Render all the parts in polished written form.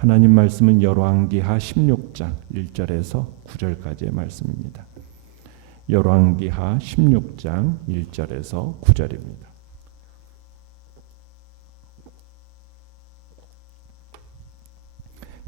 하나님 말씀은 열왕기하 16장 1절에서 9절까지의 말씀입니다. 열왕기하 16장 1절에서 9절입니다.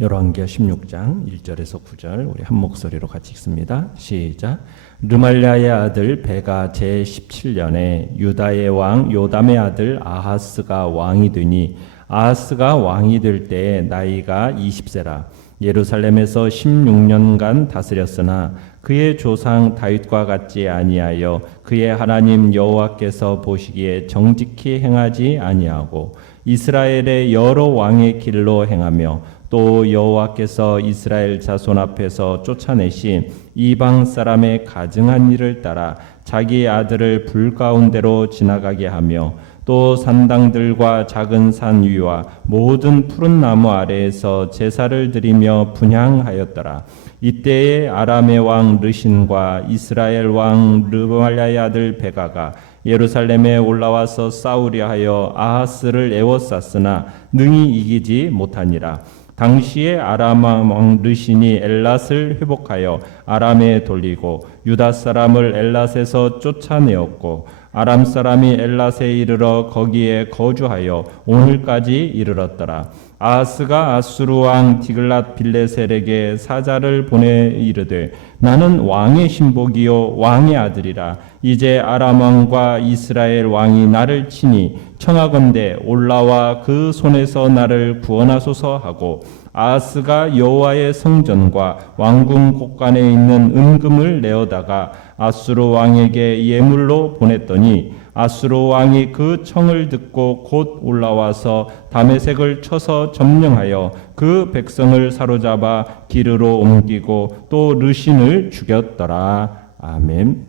열왕기하 16장 1절에서 9절 우리 한 목소리로 같이 읽습니다. 시작. 르말랴의 아들 베가 제17년에 유다의 왕 요담의 아들 아하스가 왕이 되니 아하스가 왕이 될 때에 나이가 20세라. 예루살렘에서 16년간 다스렸으나 그의 조상 다윗과 같지 아니하여 그의 하나님 여호와께서 보시기에 정직히 행하지 아니하고 이스라엘의 여러 왕의 길로 행하며 또 여호와께서 이스라엘 자손 앞에서 쫓아내신 이방 사람의 가증한 일을 따라 자기 아들을 불 가운데로 지나가게 하며 또 산당들과 작은 산 위와 모든 푸른 나무 아래에서 제사를 드리며 분향하였더라. 이때에 아람의 왕 르신과 이스라엘 왕 르말랴의 아들 베가가 예루살렘에 올라와서 싸우려 하여 아하스를 에워쌌으나 능히 이기지 못하니라. 당시에 아람 왕 르신이 엘랏을 회복하여 아람에 돌리고 유다 사람을 엘랏에서 쫓아내었고 아람 사람이 엘랏에 이르러 거기에 거주하여 오늘까지 이르렀더라. 아하스가 아수르 왕 디글랏 빌레셀에게 사자를 보내 이르되 나는 왕의 신복이요 왕의 아들이라. 이제 아람 왕과 이스라엘 왕이 나를 치니 청하건대 올라와 그 손에서 나를 구원하소서 하고 아하스가 여호와의 성전과 왕궁 곳간에 있는 은금을 내어다가 아수르 왕에게 예물로 보냈더니 아수르 왕이 그 청을 듣고 곧 올라와서 다메섹을 쳐서 점령하여 그 백성을 사로잡아 기르로 옮기고 또 르신을 죽였더라. 아멘.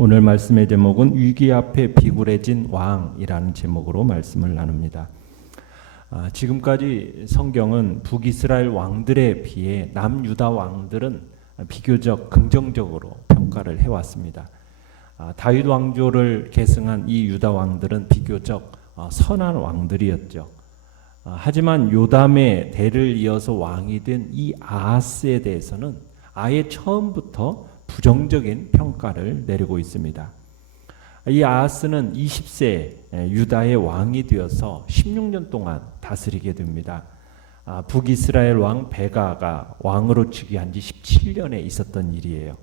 오늘 말씀의 제목은 위기 앞에 비굴해진 왕이라는 제목으로 말씀을 나눕니다. 지금까지 성경은 북이스라엘 왕들에 비해 남유다 왕들은 비교적 긍정적으로 평가를 해왔습니다. 다윗 왕조를 계승한 이 유다 왕들은 비교적 선한 왕들이었죠. 하지만 요담의 대를 이어서 왕이 된 이 아하스에 대해서는 아예 처음부터 부정적인 평가를 내리고 있습니다. 이 아하스는 20세 유다의 왕이 되어서 16년 동안 다스리게 됩니다. 북이스라엘 왕 베가가 왕으로 즉위한 지 17년에 있었던 일이에요.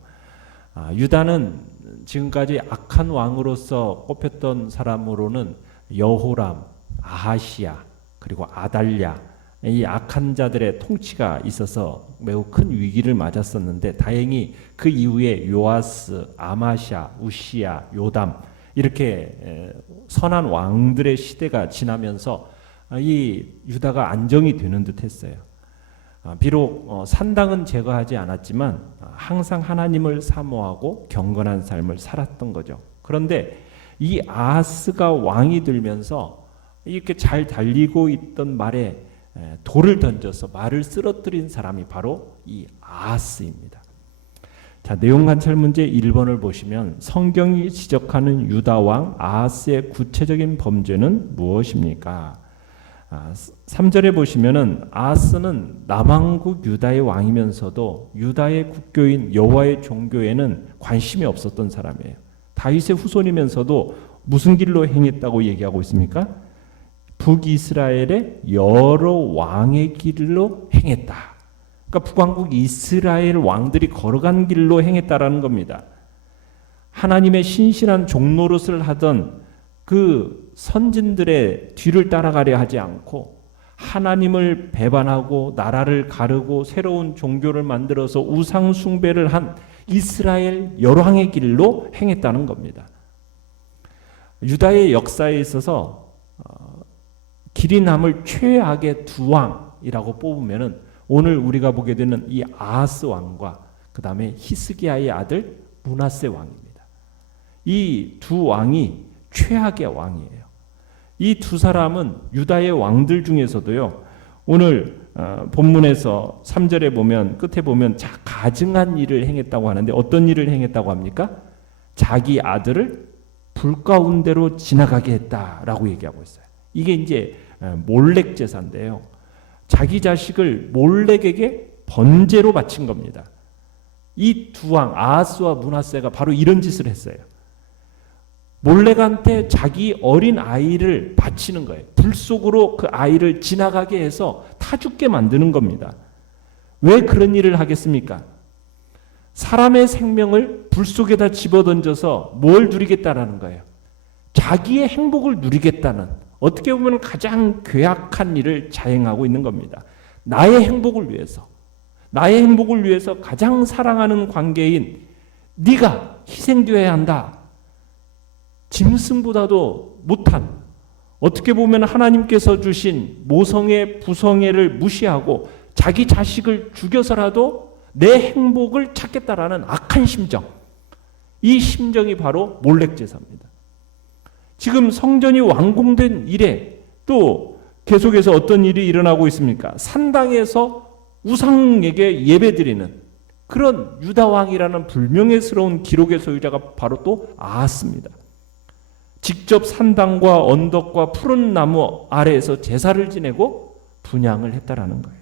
유다는 지금까지 악한 왕으로서 꼽혔던 사람으로는 여호람, 아하시야, 그리고 아달랴, 이 악한 자들의 통치가 있어서 매우 큰 위기를 맞았었는데 다행히 그 이후에 요아스, 아마샤, 우시야, 요담 이렇게 선한 왕들의 시대가 지나면서 이 유다가 안정이 되는 듯 했어요. 비록 산당은 제거하지 않았지만 항상 하나님을 사모하고 경건한 삶을 살았던 거죠. 그런데 이 아하스가 왕이 되면서 이렇게 잘 달리고 있던 말에 돌을 던져서 말을 쓰러뜨린 사람이 바로 이 아하스입니다. 자, 내용 관찰 문제 1번을 보시면 성경이 지적하는 유다 왕 아하스의 구체적인 범죄는 무엇입니까? 3절에 보시면은 아하스는 남왕국 유다의 왕이면서도 유다의 국교인 여호와의 종교에는 관심이 없었던 사람이에요. 다윗의 후손이면서도 무슨 길로 행했다고 얘기하고 있습니까? 북이스라엘의 여러 왕의 길로 행했다. 그러니까 북왕국 이스라엘 왕들이 걸어간 길로 행했다라는 겁니다. 하나님의 신실한 종노릇을 하던 그 선진들의 뒤를 따라가려 하지 않고 하나님을 배반하고 나라를 가르고 새로운 종교를 만들어서 우상 숭배를 한 이스라엘 열왕의 길로 행했다는 겁니다. 유다의 역사에 있어서 길이 남을 최악의 두 왕이라고 뽑으면은 오늘 우리가 보게 되는 이 아하스 왕과 그 다음에 히스기야의 아들 므낫세 왕입니다. 이 두 왕이 최악의 왕이에요. 이 두 사람은 유다의 왕들 중에서도요. 오늘 본문에서 3절에 보면 끝에 보면 가증한 일을 행했다고 하는데 어떤 일을 행했다고 합니까? 자기 아들을 불 가운데로 지나가게 했다라고 얘기하고 있어요. 이게 이제 몰렉 제사인데요. 자기 자식을 몰렉에게 번제로 바친 겁니다. 이 두 왕 아하스와 므낫세가 바로 이런 짓을 했어요. 몰렉한테 자기 어린 아이를 바치는 거예요. 불 속으로 그 아이를 지나가게 해서 타 죽게 만드는 겁니다. 왜 그런 일을 하겠습니까? 사람의 생명을 불 속에다 집어던져서 뭘 누리겠다라는 거예요. 자기의 행복을 누리겠다는, 어떻게 보면 가장 괴악한 일을 자행하고 있는 겁니다. 나의 행복을 위해서, 나의 행복을 위해서 가장 사랑하는 관계인 네가 희생되어야 한다. 짐승보다도 못한, 어떻게 보면 하나님께서 주신 모성애 부성애를 무시하고 자기 자식을 죽여서라도 내 행복을 찾겠다라는 악한 심정, 이 심정이 바로 몰렉 제사입니다. 지금 성전이 완공된 이래 또 계속해서 어떤 일이 일어나고 있습니까? 산당에서 우상에게 예배드리는 그런 유다왕이라는 불명예스러운 기록의 소유자가 바로 또 아하스입니다. 직접 산당과 언덕과 푸른 나무 아래에서 제사를 지내고 분향을 했다라는 거예요.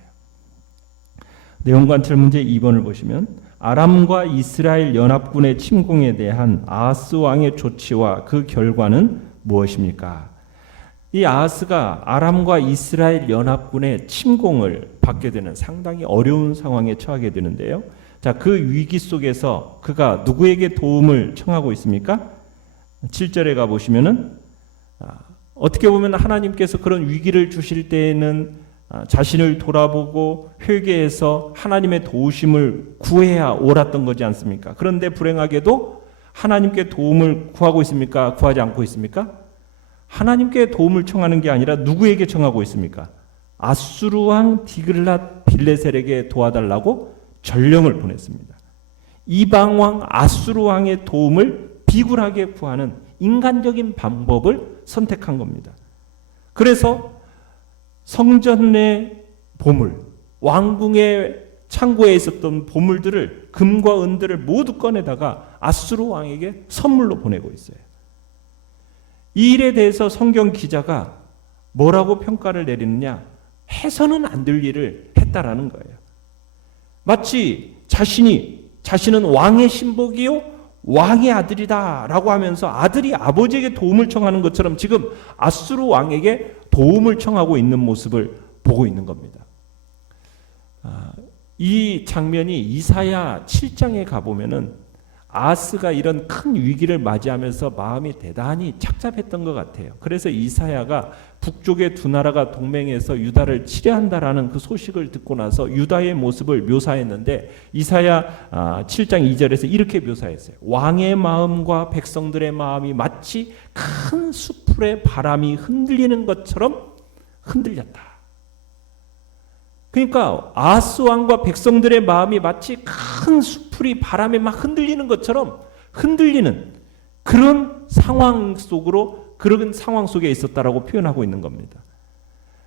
내용관찰 문제 2번을 보시면 아람과 이스라엘 연합군의 침공에 대한 아하스 왕의 조치와 그 결과는 무엇입니까? 이 아하스가 아람과 이스라엘 연합군의 침공을 받게 되는 상당히 어려운 상황에 처하게 되는데요. 자, 그 위기 속에서 그가 누구에게 도움을 청하고 있습니까? 7절에 가보시면은 어떻게 보면 하나님께서 그런 위기를 주실 때에는 자신을 돌아보고 회개해서 하나님의 도우심을 구해야 옳았던 거지 않습니까? 그런데 불행하게도 하나님께 도움을 구하고 있습니까? 구하지 않고 있습니까? 하나님께 도움을 청하는 게 아니라 누구에게 청하고 있습니까? 아수르 왕 디글랏 빌레셀에게 도와달라고 전령을 보냈습니다. 이방 왕 아수르 왕의 도움을 비굴하게 구하는 인간적인 방법을 선택한 겁니다. 그래서 성전의 보물, 왕궁의 창고에 있었던 보물들을, 금과 은들을 모두 꺼내다가 아수르 왕에게 선물로 보내고 있어요. 이 일에 대해서 성경 기자가 뭐라고 평가를 내리느냐? 해서는 안 될 일을 했다라는 거예요. 마치 자신은 왕의 신복이요 왕의 아들이다 라고 하면서 아들이 아버지에게 도움을 청하는 것처럼 지금 아수르 왕에게 도움을 청하고 있는 모습을 보고 있는 겁니다. 이 장면이 이사야 7장에 가보면은 아하스가 이런 큰 위기를 맞이하면서 마음이 대단히 착잡했던 것 같아요. 그래서 이사야가 북쪽의 두 나라가 동맹해서 유다를 치려한다라는 그 소식을 듣고 나서 유다의 모습을 묘사했는데 이사야 7장 2절에서 이렇게 묘사했어요. 왕의 마음과 백성들의 마음이 마치 큰 수풀의 바람이 흔들리는 것처럼 흔들렸다. 그러니까 아하스 왕과 백성들의 마음이 마치 큰 수풀이 바람에 막 흔들리는 것처럼 흔들리는 그런 상황 속에 있었다라고 표현하고 있는 겁니다.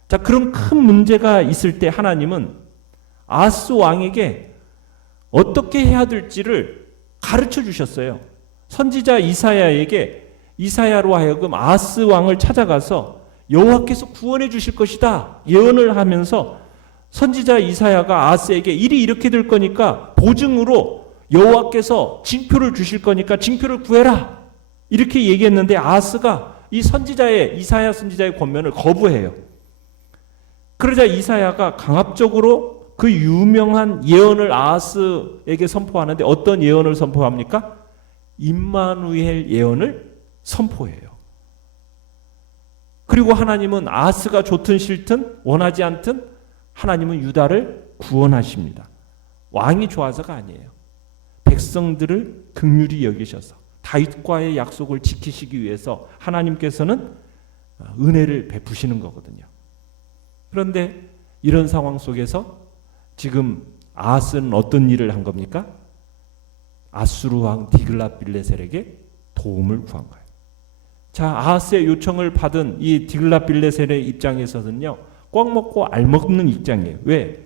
자, 그런 큰 문제가 있을 때 하나님은 아하스 왕에게 어떻게 해야 될지를 가르쳐 주셨어요. 선지자 이사야로 하여금 아하스 왕을 찾아가서 여호와께서 구원해 주실 것이다 예언을 하면서 선지자 이사야가 아하스에게 일이 이렇게 될 거니까 보증으로 여호와께서 징표를 주실 거니까 징표를 구해라 이렇게 얘기했는데 아하스가 이 이사야 선지자의 권면을 거부해요. 그러자 이사야가 강압적으로 그 유명한 예언을 아하스에게 선포하는데 어떤 예언을 선포합니까? 임마누엘 예언을 선포해요. 그리고 하나님은 아하스가 좋든 싫든 원하지 않든 하나님은 유다를 구원하십니다. 왕이 좋아서가 아니에요. 백성들을 긍휼히 여기셔서 다윗과의 약속을 지키시기 위해서 하나님께서는 은혜를 베푸시는 거거든요. 그런데 이런 상황 속에서 지금 아하스는 어떤 일을 한 겁니까? 아수르 왕 디글랏 빌레셀에게 도움을 구한 거예요. 자, 아하스의 요청을 받은 이 디글랏 빌레셀의 입장에서는요. 꽉 먹고 알 먹는 입장이에요. 왜?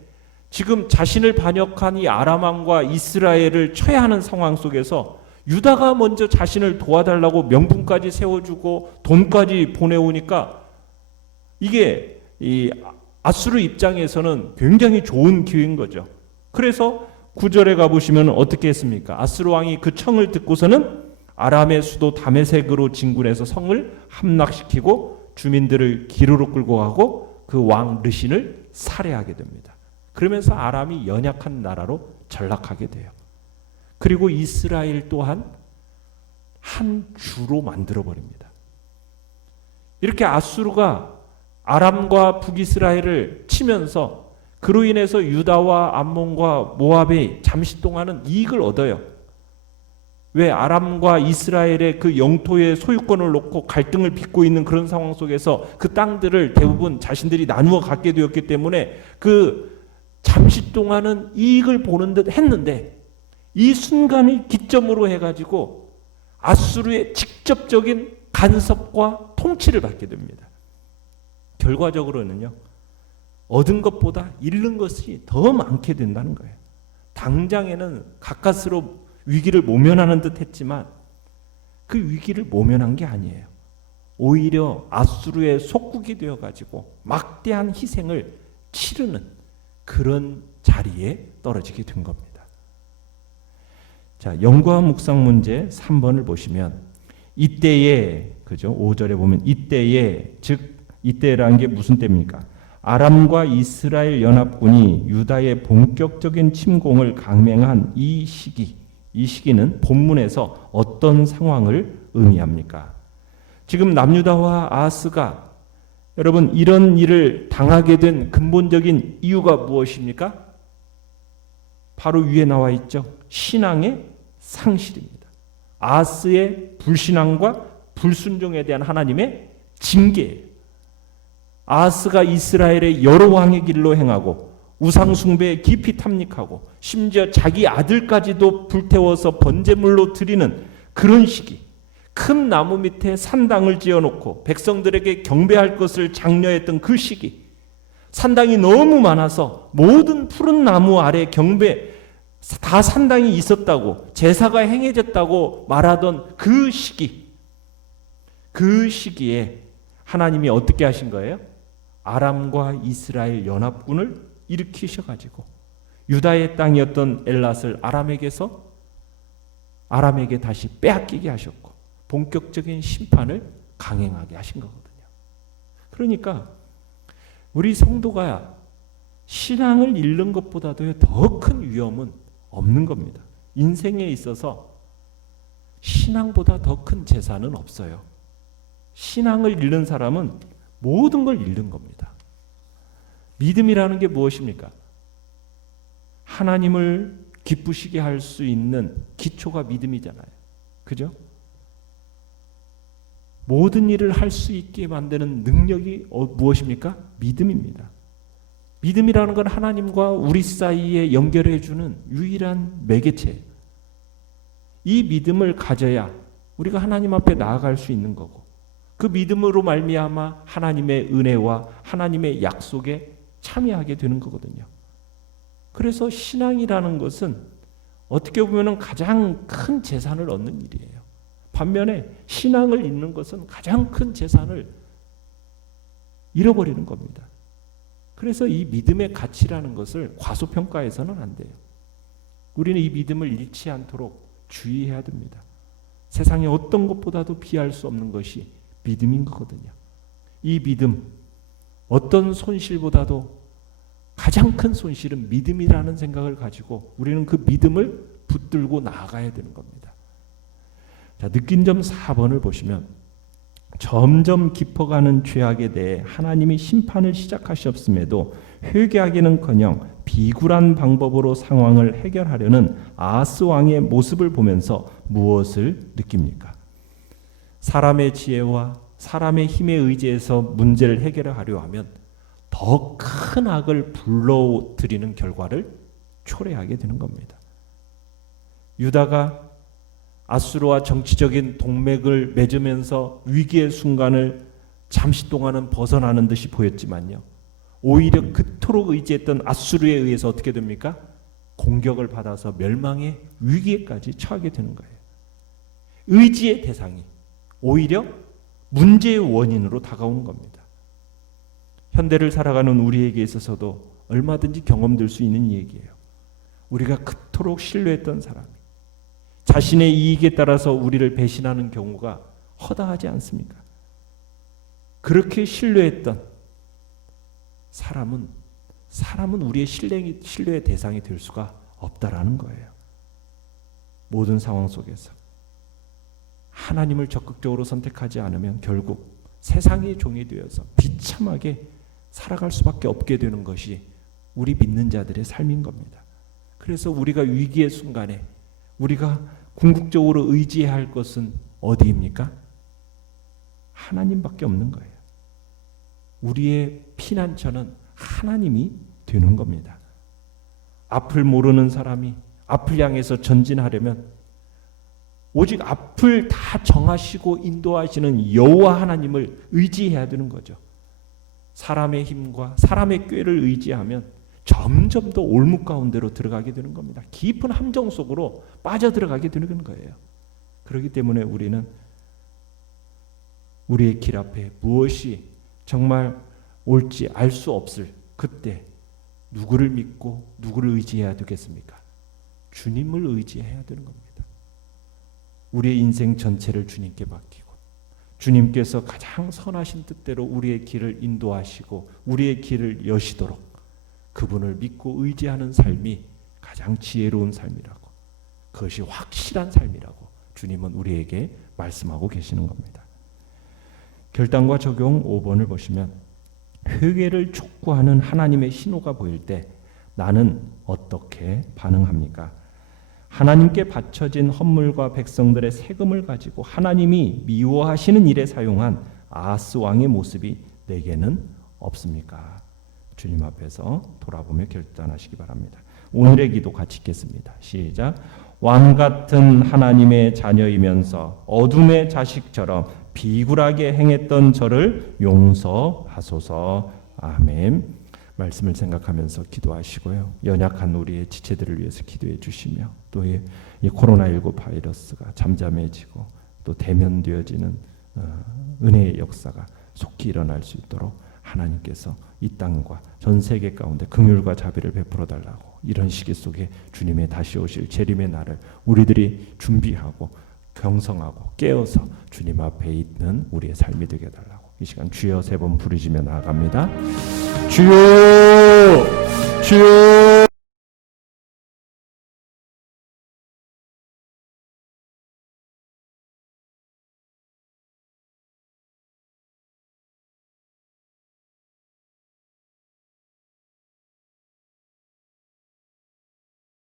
지금 자신을 반역한 이 아람 왕과 이스라엘을 쳐야 하는 상황 속에서 유다가 먼저 자신을 도와달라고 명분까지 세워주고 돈까지 보내오니까 이게 이 아수르 입장에서는 굉장히 좋은 기회인 거죠. 그래서 9절에 가보시면 어떻게 했습니까? 아수르 왕이 그 청을 듣고서는 아람의 수도 다메섹으로 진군해서 성을 함락시키고 주민들을 기르러 끌고 가고 그 왕 르신을 살해하게 됩니다. 그러면서 아람이 연약한 나라로 전락하게 돼요. 그리고 이스라엘 또한 한 주로 만들어버립니다. 이렇게 아수르가 아람과 북이스라엘을 치면서 그로 인해서 유다와 암몬과 모압이 잠시 동안은 이익을 얻어요. 왜? 아람과 이스라엘의 그 영토의 소유권을 놓고 갈등을 빚고 있는 그런 상황 속에서 그 땅들을 대부분 자신들이 나누어 갖게 되었기 때문에 그 잠시 동안은 이익을 보는 듯 했는데 이 순간을 기점으로 해가지고 아수르의 직접적인 간섭과 통치를 받게 됩니다. 결과적으로는요, 얻은 것보다 잃는 것이 더 많게 된다는 거예요. 당장에는 가까스로 위기를 모면하는 듯 했지만 그 위기를 모면한 게 아니에요. 오히려 아수르의 속국이 되어가지고 막대한 희생을 치르는 그런 자리에 떨어지게 된 겁니다. 자, 연구와 묵상 문제 3번을 보시면 이때에, 그죠? 5절에 보면 이때에, 즉 이때라는 게 무슨 때입니까? 아람과 이스라엘 연합군이 유다의 본격적인 침공을 강행한 이 시기는 본문에서 어떤 상황을 의미합니까? 지금 남유다와 아하스가 여러분 이런 일을 당하게 된 근본적인 이유가 무엇입니까? 바로 위에 나와 있죠. 신앙의 상실입니다. 아하스의 불신앙과 불순종에 대한 하나님의 징계예요. 아하스가 이스라엘의 여러 왕의 길로 행하고 우상 숭배에 깊이 탐닉하고 심지어 자기 아들까지도 불태워서 번제물로 드리는 그런 시기, 큰 나무 밑에 산당을 지어놓고 백성들에게 경배할 것을 장려했던 그 시기, 산당이 너무 많아서 모든 푸른 나무 아래 경배, 다 산당이 있었다고 제사가 행해졌다고 말하던 그 시기, 그 시기에 하나님이 어떻게 하신 거예요? 아람과 이스라엘 연합군을 일으키셔가지고 유다의 땅이었던 엘랏을 아람에게 다시 빼앗기게 하셨고 본격적인 심판을 강행하게 하신 거거든요. 그러니까 우리 성도가 신앙을 잃는 것보다도 더 큰 위험은 없는 겁니다. 인생에 있어서 신앙보다 더 큰 재산은 없어요. 신앙을 잃는 사람은 모든 걸 잃는 겁니다. 믿음이라는 게 무엇입니까? 하나님을 기쁘시게 할 수 있는 기초가 믿음이잖아요. 그죠? 모든 일을 할 수 있게 만드는 능력이 무엇입니까? 믿음입니다. 믿음이라는 건 하나님과 우리 사이에 연결해주는 유일한 매개체. 이 믿음을 가져야 우리가 하나님 앞에 나아갈 수 있는 거고 그 믿음으로 말미암아 하나님의 은혜와 하나님의 약속에 참여하게 되는 거거든요. 그래서 신앙이라는 것은 어떻게 보면 가장 큰 재산을 얻는 일이에요. 반면에 신앙을 잃는 것은 가장 큰 재산을 잃어버리는 겁니다. 그래서 이 믿음의 가치라는 것을 과소평가해서는 안 돼요. 우리는 이 믿음을 잃지 않도록 주의해야 됩니다. 세상에 어떤 것보다도 비할 수 없는 것이 믿음인 거거든요. 이 믿음, 어떤 손실보다도 가장 큰 손실은 믿음이라는 생각을 가지고 우리는 그 믿음을 붙들고 나아가야 되는 겁니다. 자, 느낀 점 4번을 보시면 점점 깊어가는 죄악에 대해 하나님이 심판을 시작하셨음에도 회개하기는커녕 비굴한 방법으로 상황을 해결하려는 아하스 왕의 모습을 보면서 무엇을 느낍니까? 사람의 지혜와 사람의 힘에 의지해서 문제를 해결하려 하면 더 큰 악을 불러들이는 결과를 초래하게 되는 겁니다. 유다가 아수르와 정치적인 동맥을 맺으면서 위기의 순간을 잠시 동안은 벗어나는 듯이 보였지만요. 오히려 그토록 의지했던 아수르에 의해서 어떻게 됩니까? 공격을 받아서 멸망의 위기에까지 처하게 되는 거예요. 의지의 대상이 오히려 문제의 원인으로 다가오는 겁니다. 현대를 살아가는 우리에게 있어서도 얼마든지 경험될 수 있는 얘기예요. 우리가 그토록 신뢰했던 사람이 자신의 이익에 따라서 우리를 배신하는 경우가 허다하지 않습니까? 그렇게 신뢰했던 사람은 우리의 신뢰의 대상이 될 수가 없다라는 거예요. 모든 상황 속에서 하나님을 적극적으로 선택하지 않으면 결국 세상의 종이 되어서 비참하게 살아갈 수밖에 없게 되는 것이 우리 믿는 자들의 삶인 겁니다. 그래서 우리가 위기의 순간에 우리가 궁극적으로 의지해야 할 것은 어디입니까? 하나님밖에 없는 거예요. 우리의 피난처는 하나님이 되는 겁니다. 앞을 모르는 사람이 앞을 향해서 전진하려면 오직 앞을 다 정하시고 인도하시는 여호와 하나님을 의지해야 되는 거죠. 사람의 힘과 사람의 꾀를 의지하면 점점 더 올무 가운데로 들어가게 되는 겁니다. 깊은 함정 속으로 빠져들어가게 되는 거예요. 그렇기 때문에 우리는 우리의 길 앞에 무엇이 정말 올지 알 수 없을 그때 누구를 믿고 누구를 의지해야 되겠습니까? 주님을 의지해야 되는 겁니다. 우리의 인생 전체를 주님께 맡기고 주님께서 가장 선하신 뜻대로 우리의 길을 인도하시고 우리의 길을 여시도록 그분을 믿고 의지하는 삶이 가장 지혜로운 삶이라고, 그것이 확실한 삶이라고 주님은 우리에게 말씀하고 계시는 겁니다. 결단과 적용 5번을 보시면 회개를 촉구하는 하나님의 신호가 보일 때 나는 어떻게 반응합니까? 하나님께 바쳐진 헌물과 백성들의 세금을 가지고 하나님이 미워하시는 일에 사용한 아하스 왕의 모습이 내게는 없습니까? 주님 앞에서 돌아보며 결단하시기 바랍니다. 오늘의 기도 같이 읽겠습니다. 시작. 왕 같은 하나님의 자녀이면서 어둠의 자식처럼 비굴하게 행했던 저를 용서하소서. 아멘. 말씀을 생각하면서 기도하시고요. 연약한 우리의 지체들을 위해서 기도해 주시며 또 이 코로나19 바이러스가 잠잠해지고 또 대면되어지는 은혜의 역사가 속히 일어날 수 있도록 하나님께서 이 땅과 전 세계 가운데 긍휼과 자비를 베풀어 달라고, 이런 시기 속에 주님의 다시 오실 재림의 날을 우리들이 준비하고 경성하고 깨어서 주님 앞에 있는 우리의 삶이 되게 해달라고 이 시간 주여 3번 부르짖으며 나아갑니다. 주여, 주여.